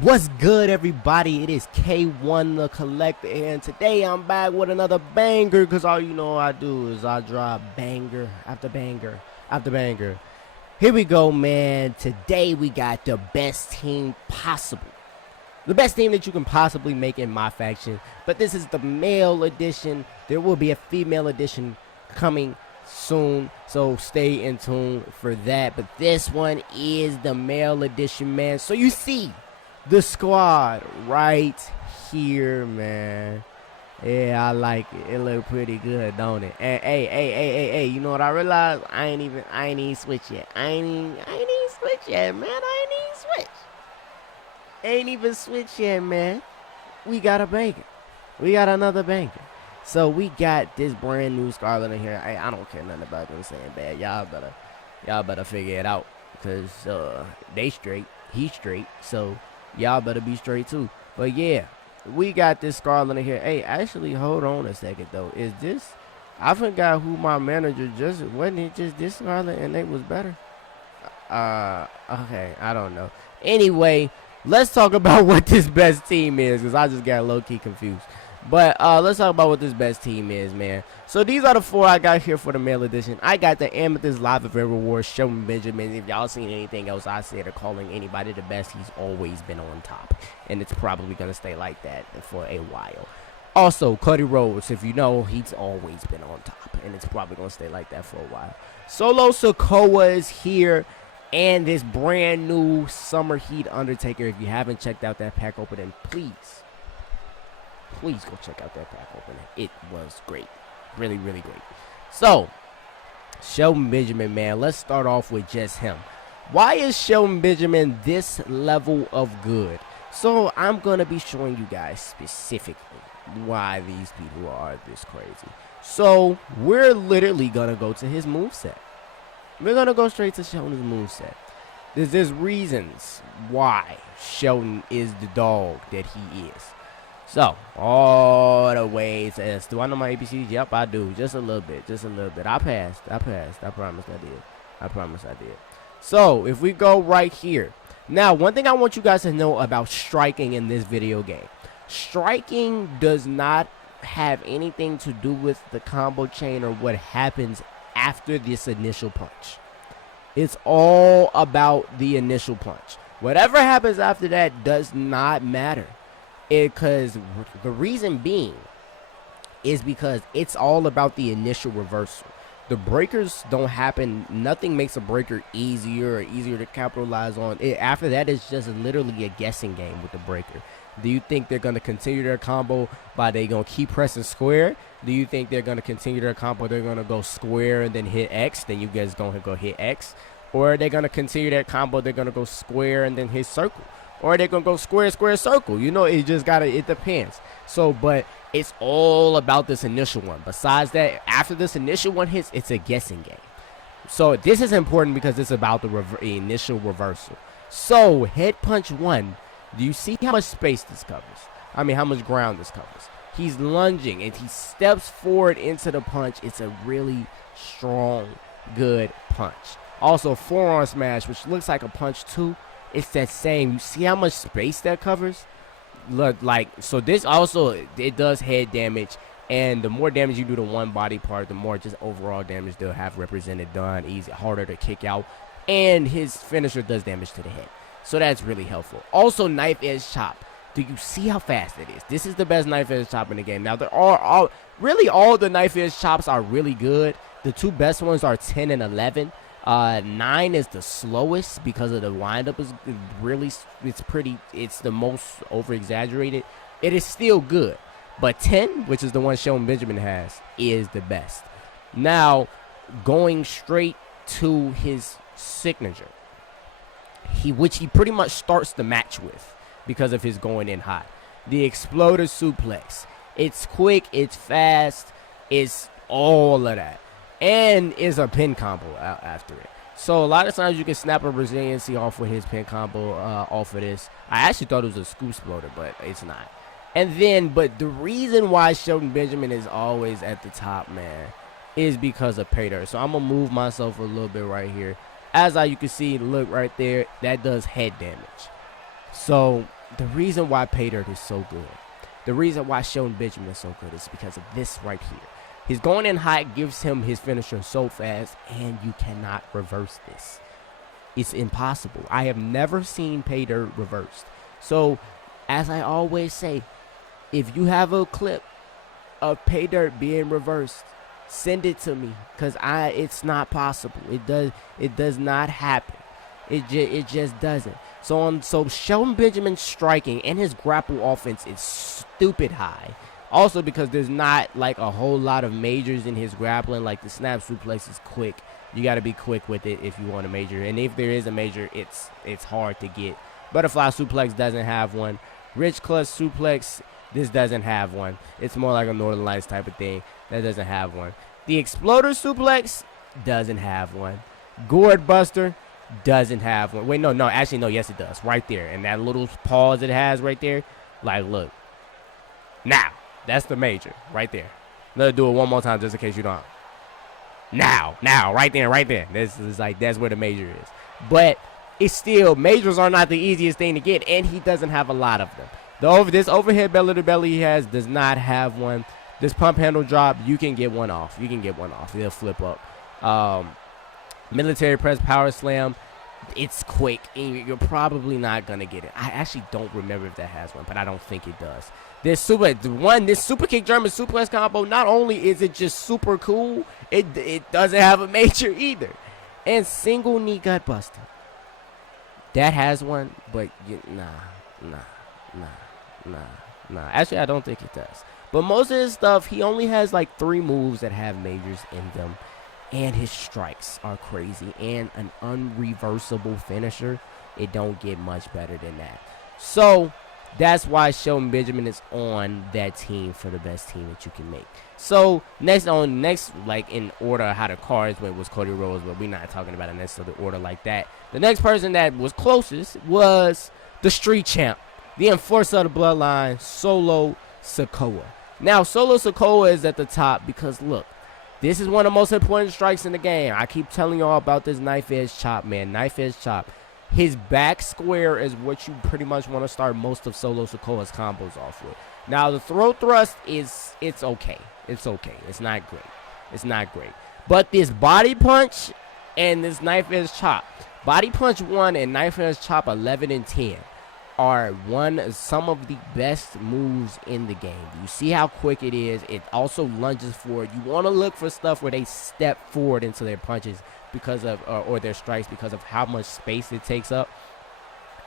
What's good, everybody? It is K1 the Collector, and today I'm back with another banger, because all you know I do is I drop banger after banger after banger. Here we go, man. Today we got the best team possible. The best team that you can possibly make in my faction, but this is the male edition. There will be a female edition coming soon, so stay in tune for that. But this one is the male edition, man. So you see the squad right here, man. Yeah, I like it. It look pretty good, don't it? Hey, you know what I realized? I ain't even switch yet. I ain't even switch yet, man. I ain't even switch. Ain't even switch yet, man. We got a banger. We got another banger. So we got this brand new Scarlet in here. I don't care nothing about them saying bad. Y'all better figure it out, because they straight, he straight, so y'all better be straight too. But yeah, we got this Scarlet in here. Hey, actually, hold on a second though. Is this? I forgot who my manager just wasn't. It just this Scarlet and they was better. Okay, I don't know. Anyway, let's talk about what this best team is, because I just got low key confused. But let's talk about what this best team is, man. So these are the four I got here for the male edition. I got the Amethyst Live Event Rewards, Shelton Benjamin. If y'all seen anything else I said or calling anybody the best, he's always been on top. And it's probably going to stay like that for a while. Also, Cody Rhodes, if you know, he's always been on top. And it's probably going to stay like that for a while. Solo Sikoa is here. And this brand new Summer Heat Undertaker. If you haven't checked out that pack opening, please go check out that pack opening. It was great. Really, really great. So, Shelton Benjamin, man. Let's start off with just him. Why is Shelton Benjamin this level of good? So, I'm going to be showing you guys specifically why these people are this crazy. So, we're literally going to go to his moveset. We're going to go straight to Shelton's moveset. There's reasons why Shelton is the dog that he is. So, all the way to S. Do I know my ABCs? Yep, I do. Just a little bit. I passed. I promise I did. So, if we go right here. Now, one thing I want you guys to know about striking in this video game. Striking does not have anything to do with the combo chain or what happens after this initial punch. It's all about the initial punch. Whatever happens after that does not matter. Because the reason being is because it's all about the initial reversal. The breakers don't happen. Nothing makes a breaker easier to capitalize on. After that, it's just literally a guessing game with the breaker. Do you think they're going to continue their combo by they going to keep pressing square? Do you think they're going to continue their combo? They're going to go square and then hit X. Then you guys going to go hit X. Or are they going to continue their combo? They're going to go square and then hit circle. Or they're going to go square, circle. You know, it just got to, it depends. So, but it's all about this initial one. Besides that, after this initial one hits, it's a guessing game. So, this is important because it's about the initial reversal. So, head punch one. Do you see how much space this covers? I mean, how much ground this covers? He's lunging and he steps forward into the punch. It's a really strong, good punch. Also, forearm smash, which looks like a punch too. It's that same. You see how much space that covers? Look, like, so this also, it does head damage. And the more damage you do to one body part, the more just overall damage they'll have represented done. Easy, harder to kick out. And his finisher does damage to the head. So that's really helpful. Also, knife edge chop. Do you see how fast it is? This is the best knife edge chop in the game. Now, there are really all the knife edge chops are really good. The two best ones are 10 and 11. 9 is the slowest because of the windup is really, it's the most over exaggerated. It is still good, but 10, which is the one Shelton Benjamin has, is the best. Now, going straight to his signature, which he pretty much starts the match with because of his going in hot. The exploder suplex. It's quick, it's fast, it's all of that. And is a pin combo after it. So a lot of times you can snap a resiliency off with his pin combo off of this. I actually thought it was a scoop exploder, but it's not. And then, but the reason why Shelton Benjamin is always at the top, man, is because of pay dirt. So I'm going to move myself a little bit right here. As you can see, look right there, that does head damage. So the reason why Pay Dirt is so good, the reason why Shelton Benjamin is so good is because of this right here. His going in hot gives him his finisher so fast, and you cannot reverse this. It's impossible. I have never seen Pay Dirt reversed. So, as I always say, if you have a clip of Pay Dirt being reversed, send it to me, because it's not possible. It does not happen. It just doesn't. So Shelton Benjamin's striking and his grapple offense is stupid high. Also because there's not like a whole lot of majors in his grappling. Like the snap suplex is quick. You got to be quick with it if you want a major. And if there is a major, it's hard to get. Butterfly suplex doesn't have one. Rich clutch suplex, this doesn't have one. It's more like a Northern Lights type of thing. That doesn't have one. The exploder suplex doesn't have one. Gourd buster doesn't have one. Wait, no, actually, no, yes, it does. Right there. And that little pause it has right there. Like, look. Now. That's the major. Right there. Let's do it one more time just in case you don't. Now. Right there. This is like, that's where the major is. But it's still, majors are not the easiest thing to get. And he doesn't have a lot of them. This overhead belly to belly he has does not have one. This pump handle drop, you can get one off. It'll flip up. Military press power slam, it's quick, and you're probably not gonna get it. I actually don't remember if that has one, but I don't think it does. This super kick German suplex combo, not only is it just super cool, it doesn't have a major either. And single knee gut buster, that has one, but nah. Actually, I don't think it does. But most of his stuff, he only has like 3 moves that have majors in them. And his strikes are crazy. And an unreversible finisher, it don't get much better than that. So, that's why Shelton Benjamin is on that team for the best team that you can make. So, next, like in order how the cards went was Cody Rhodes, but we're not talking about it necessarily order like that. The next person that was closest was the street champ, the enforcer of the bloodline, Solo Sikoa. Now, Solo Sikoa is at the top because, look, this is one of the most important strikes in the game. I keep telling y'all about this knife edge chop, man. Knife edge chop. His back square is what you pretty much want to start most of Solo Sikoa's combos off with. Now, the throat thrust it's okay. It's okay. It's not great. But this body punch and this knife edge chop, body punch 1 and knife edge chop 11 and 10 are some of the best moves in the game. You see how quick it is. It also lunges forward. You want to look for stuff where they step forward into their punches because of or their strikes because of how much space it takes up.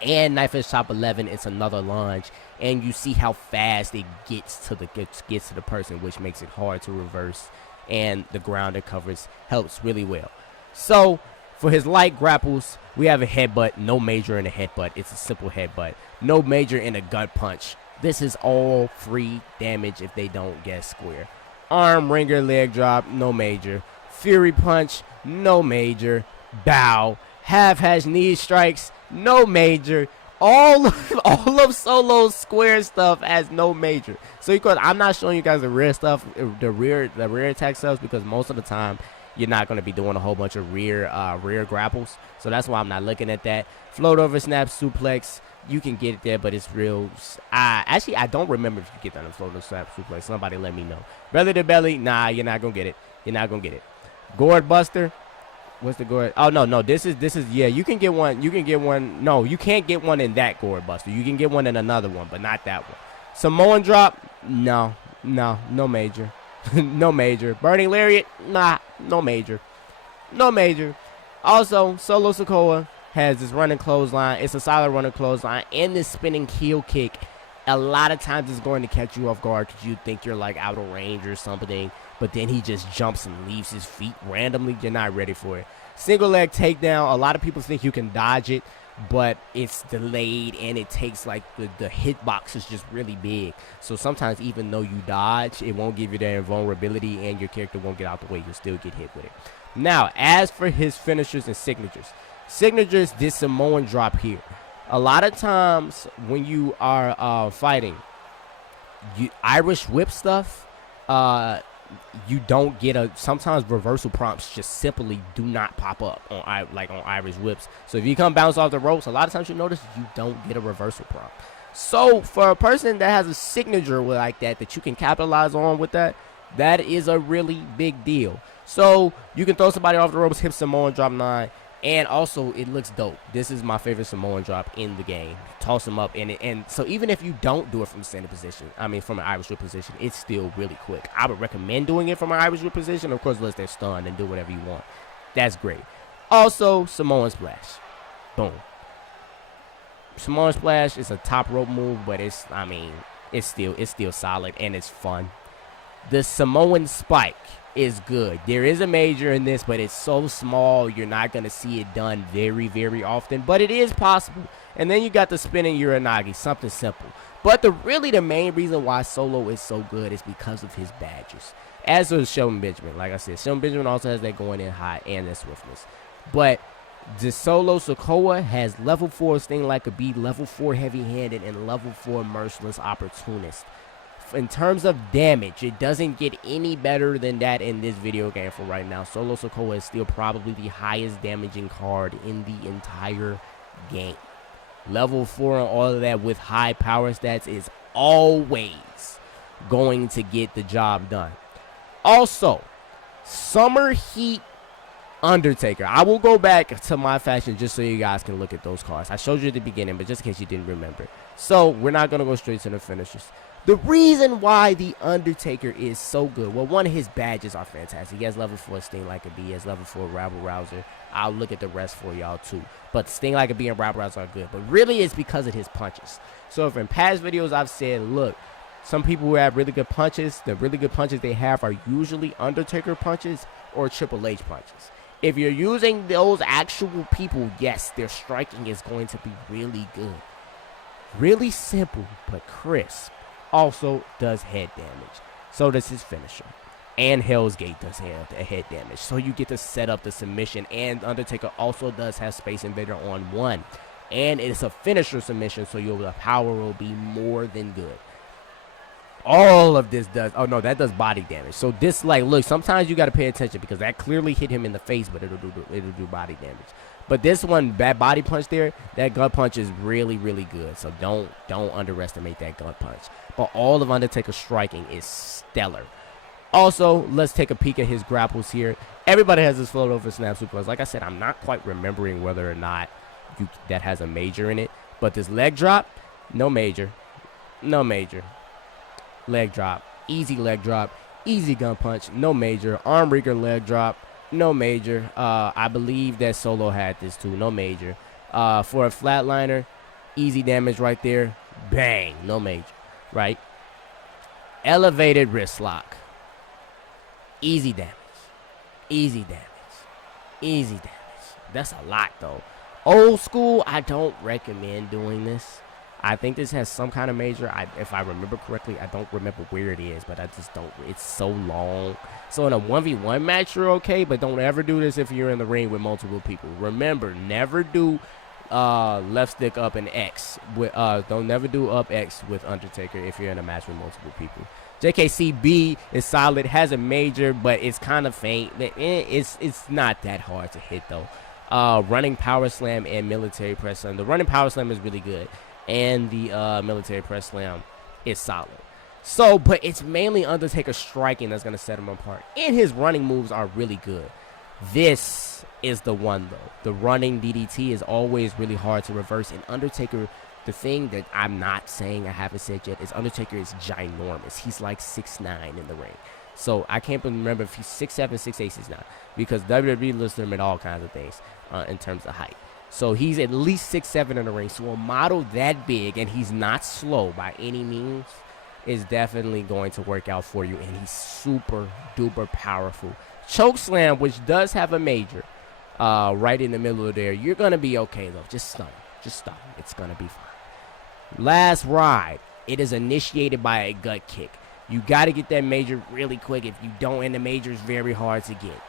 And knife edge chop 11, it's another lunge, and you see how fast it gets to the person, which makes it hard to reverse. And the grounded covers helps really well. So for his light grapples, we have a headbutt, no major in a headbutt. It's a simple headbutt. No major in a gut punch. This is all free damage if they don't get square. Arm ringer leg drop, no major. Fury punch, no major. Bow. Half hash knee strikes, no major. All of Solo's square stuff has no major. So because I'm not showing you guys the rear stuff, the rear attack stuff, because most of the time you're not going to be doing a whole bunch of rear grapples. So that's why I'm not looking at that. Float over snap suplex. You can get it there, but it's real. Actually, I don't remember if you get that on float over snap suplex. Somebody let me know. Belly to belly. Nah, you're not going to get it. Gourd buster. What's the gourd? Oh, no. This is, yeah, you can get one. No, you can't get one in that gourd buster. You can get one in another one, but not that one. Samoan drop. No major. No major. Burning lariat? Nah, no major. Also, Solo Sikoa has this running clothesline. It's a solid running clothesline. And this spinning heel kick, a lot of times it's going to catch you off guard because you think you're like out of range or something. But then he just jumps and leaves his feet randomly. You're not ready for it. Single leg takedown. A lot of people think you can dodge it, but it's delayed and it takes like the hitbox is just really big. So sometimes even though you dodge, it won't give you that invulnerability and your character won't get out the way. You'll still get hit with it. Now, as for his finishers and signatures, this Samoan drop here. A lot of times when you are fighting, Irish whip stuff, you don't get sometimes reversal prompts just simply do not pop up on Irish whips. So if you come bounce off the ropes, a lot of times you notice you don't get a reversal prompt. So for a person that has a signature like that you can capitalize on with that, that is a really big deal. So you can throw somebody off the ropes, hip Samoan drop 9, and also it looks dope. This is my favorite Samoan drop in the game. Toss them up in it, and so even if you don't do it from center position, I mean from an Irish whip position, it's still really quick. I would recommend doing it from an Irish whip position, of course, unless they're stunned, and do whatever you want. That's great. Also, Samoan splash. Boom. Samoan splash is a top rope move, but it's still solid and it's fun. The Samoan spike is good. There is a major in this, but it's so small you're not going to see it done very, very often, but it is possible. And then you got the spinning Uranagi, something simple. But the main reason why Solo is so good is because of his badges. As does Shelton Benjamin. Like I said, Shelton Benjamin also has that going in high and that swiftness. But the Solo Sikoa has level 4 Sting Like a Bee, level 4 Heavy-Handed, and level 4 Merciless Opportunist. In terms of damage, it doesn't get any better than that in this video game for right now. Solo Sikoa is still probably the highest damaging card in the entire game. Level 4 and all of that with high power stats is always going to get the job done. Also, Summer Heat Undertaker. I will go back to MyFaction just so you guys can look at those cards. I showed you at the beginning, but just in case you didn't remember. So, we're not going to go straight to the finishers. The reason why the Undertaker is so good, well, one, his badges are fantastic. He has level 4 Sting Like a Bee. He has level 4 Rabble Rouser. I'll look at the rest for y'all too. But Sting Like a Bee and Rabble Rouser are good. But really, it's because of his punches. So, if in past videos I've said, look, some people who have really good punches, the really good punches they have are usually Undertaker punches or Triple H punches. If you're using those actual people, yes, their striking is going to be really good. Really simple, but crisp. Also does head damage. So does his finisher. And Hell's Gate does head damage. So you get to set up the submission. And Undertaker also does have Space Invader on 1. And it's a finisher submission, so the power will be more than good. All of this does, oh no, that does body damage. So this, like, look, sometimes you got to pay attention because that clearly hit him in the face, but it'll do body damage. But this one, that body punch there, that gut punch is really, really good. So don't underestimate that gut punch. But all of Undertaker's striking is stellar. Also, let's take a peek at his grapples here. Everybody has this float over snap suplex. Like I said, I'm not quite remembering whether or not that has a major in it. But this leg drop, no major. No major. Leg drop, easy gun punch, no major. Arm breaker leg drop, no major. I believe that Solo had this too, no major. For a flatliner, easy damage right there, bang, no major, right? Elevated wrist lock, easy damage. That's a lot though. Old school, I don't recommend doing this. I think this has some kind of major. If I remember correctly, I don't remember where it is, but I just don't. It's so long. So in a 1v1 match, you're okay, but don't ever do this if you're in the ring with multiple people. Remember, never do left stick up and X. Never do up X with Undertaker if you're in a match with multiple people. JKCB is solid, has a major, but it's kind of faint. It's not that hard to hit though. Running power slam and military press slam. The running power slam is really good. And the military press slam is solid. So, but it's mainly Undertaker striking that's going to set him apart. And his running moves are really good. This is the one, though. The running DDT is always really hard to reverse. And Undertaker, the thing that I'm not saying, I haven't said yet, is Undertaker is ginormous. He's like 6'9" in the ring. So, I can't remember if he's 6'7", 6'8", 6'9". Because WWE lists him at all kinds of things in terms of height. So he's at least 6'7" in the ring. So a model that big, and he's not slow by any means, is definitely going to work out for you. And he's super duper powerful. Choke slam, which does have a major right in the middle of there. You're going to be okay, though. Just stun him. Just stop him. It's going to be fine. Last ride. It is initiated by a gut kick. You got to get that major really quick. If you don't, and the major is very hard to get.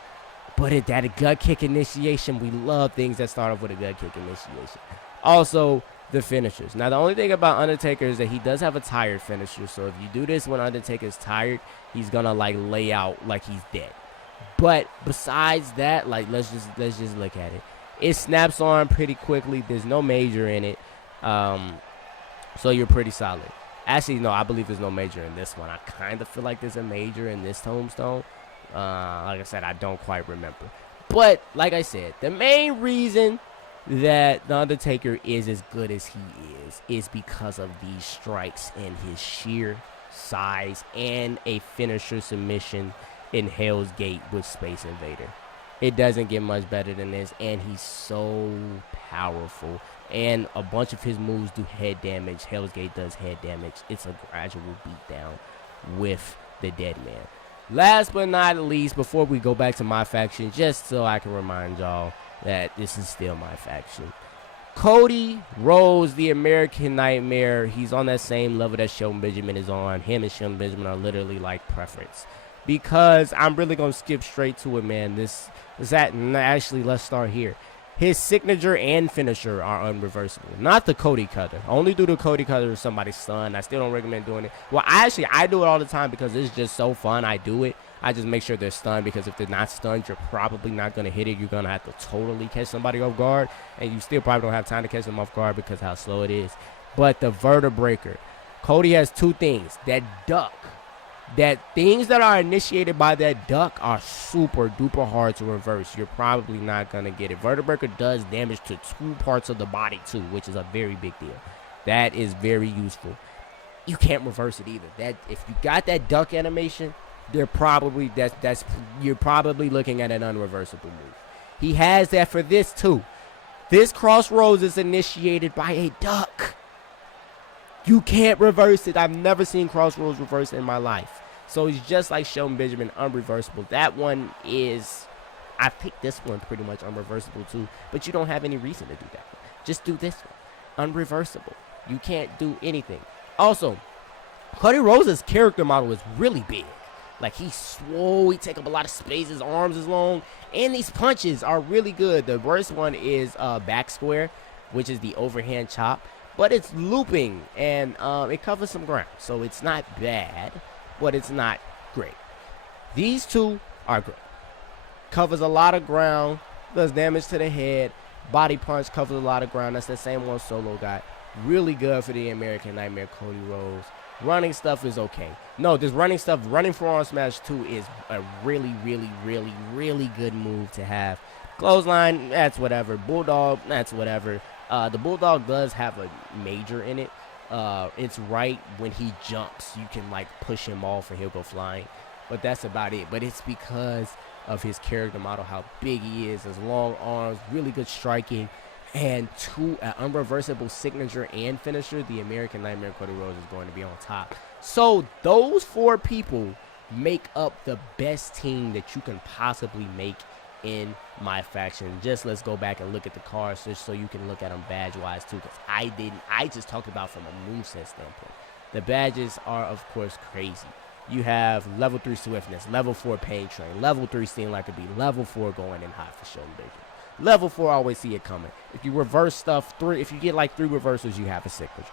But that gut kick initiation, we love things that start off with a gut kick initiation. Also, the finishers. Now, the only thing about Undertaker is that he does have a tired finisher. So if you do this when Undertaker's tired, he's gonna like lay out like he's dead. But besides that, like let's just look at it. It snaps on pretty quickly. There's no major in it. So you're pretty solid. Actually, no, I believe there's no major in this one. I kind of feel like there's a major in this tombstone. Like I said, I don't quite remember. But, like I said, the main reason that The Undertaker is as good as he is because of these strikes and his sheer size and a finisher submission in Hell's Gate with Space Invader. It doesn't get much better than this, and he's so powerful. And a bunch of his moves do head damage. Hell's Gate does head damage. It's a gradual beatdown with the Dead Man. Last but not least, before we go back to my faction, just so I can remind y'all that this is still my faction. Cody Rhodes, the American Nightmare, he's on that same level that Shelton Benjamin is on. Him and Shelton Benjamin are literally like preference. Because I'm really going to skip straight to it, man. Actually, let's start here. His signature and finisher are unreversible. Not the Cody Cutter. Only do the Cody Cutter if somebody's stunned. I still don't recommend doing it. Well, I do it all the time because it's just so fun. I do it. I just make sure they're stunned, because if they're not stunned, you're probably not going to hit it. You're going to have to totally catch somebody off guard, and you still probably don't have time to catch them off guard because how slow it is. But the Vertebreaker, Cody has two things. That duck. That things that are initiated by that duck are super duper hard to reverse. You're probably not going to get it. Vertebreaker does damage to 2 parts of the body too, which is a very big deal. That is very useful. You can't reverse it either. That if you got that duck animation, you're probably looking at an unreversible move. He has that for this too. This Crossroads is initiated by a duck. You can't reverse it. I've never seen Crossroads reverse in my life. So he's just like Shelton Benjamin, unreversible. That one is, I think this one pretty much unreversible too, but you don't have any reason to do that one. Just do this one. Unreversible. You can't do anything. Also, Cody Rhodes' character model is really big. Like, he's swole, he take up a lot of space, his arms is long, and these punches are really good. The worst one is back square, which is the overhand chop. But it's looping, and it covers some ground. So it's not bad, but it's not great. These two are great. Covers a lot of ground, does damage to the head. Body punch covers a lot of ground. That's the same one Solo got. Really good for the American Nightmare, Cody Rhodes. Running stuff is okay. No, this running stuff, running forearm smash 2 is a really, really, really, really good move to have. Clothesline, that's whatever. Bulldog, that's whatever. The Bulldog does have a major in it. It's right when he jumps. You can, like, push him off and he'll go flying. But that's about it. But it's because of his character model, how big he is, his long arms, really good striking, and an unreversible signature and finisher. The American Nightmare Cody Rhodes is going to be on top. So those 4 people make up the best team that you can possibly make in my faction. Just let's go back and look at the cards just so you can look at them badge wise too, because I just talked about from a moveset standpoint. The badges are of course crazy. You have level 3 swiftness, level 4 pain train, level 3 sting like a bee, level 4 going in hot for Shelton Benjamin. Level 4 always see it coming. If you reverse stuff, if you get like 3 reversals, you have a signature.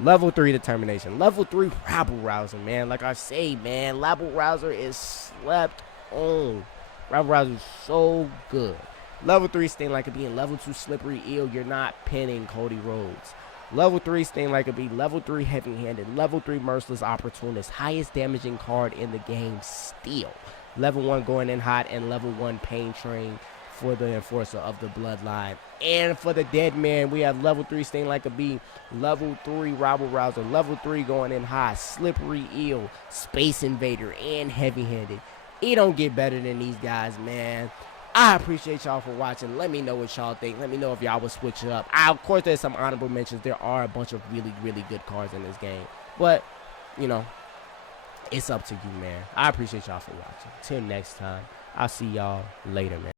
Level 3 determination. Level 3 rabble rouser, man. Like I say, man, rabble rouser is slept on. Rabble rouser is so good. Level 3 sting like a bee, and level 2 slippery eel. You're not pinning Cody Rhodes. Level 3 sting like a bee. Level 3 heavy-handed. Level 3 merciless opportunist. Highest damaging card in the game still. Level 1 going in hot, and level 1 pain train for the enforcer of the bloodline. And for the dead man, we have level 3 sting like a bee, level 3 rabble rouser, level 3 going in high, slippery eel, space invader, and heavy-handed. It don't get better than these guys, man. I appreciate y'all for watching. Let me know what y'all think. Let me know if y'all would switch it up. Of course, there's some honorable mentions. There are a bunch of really, really good cards in this game. But, you know, it's up to you, man. I appreciate y'all for watching. Till next time, I'll see y'all later, man.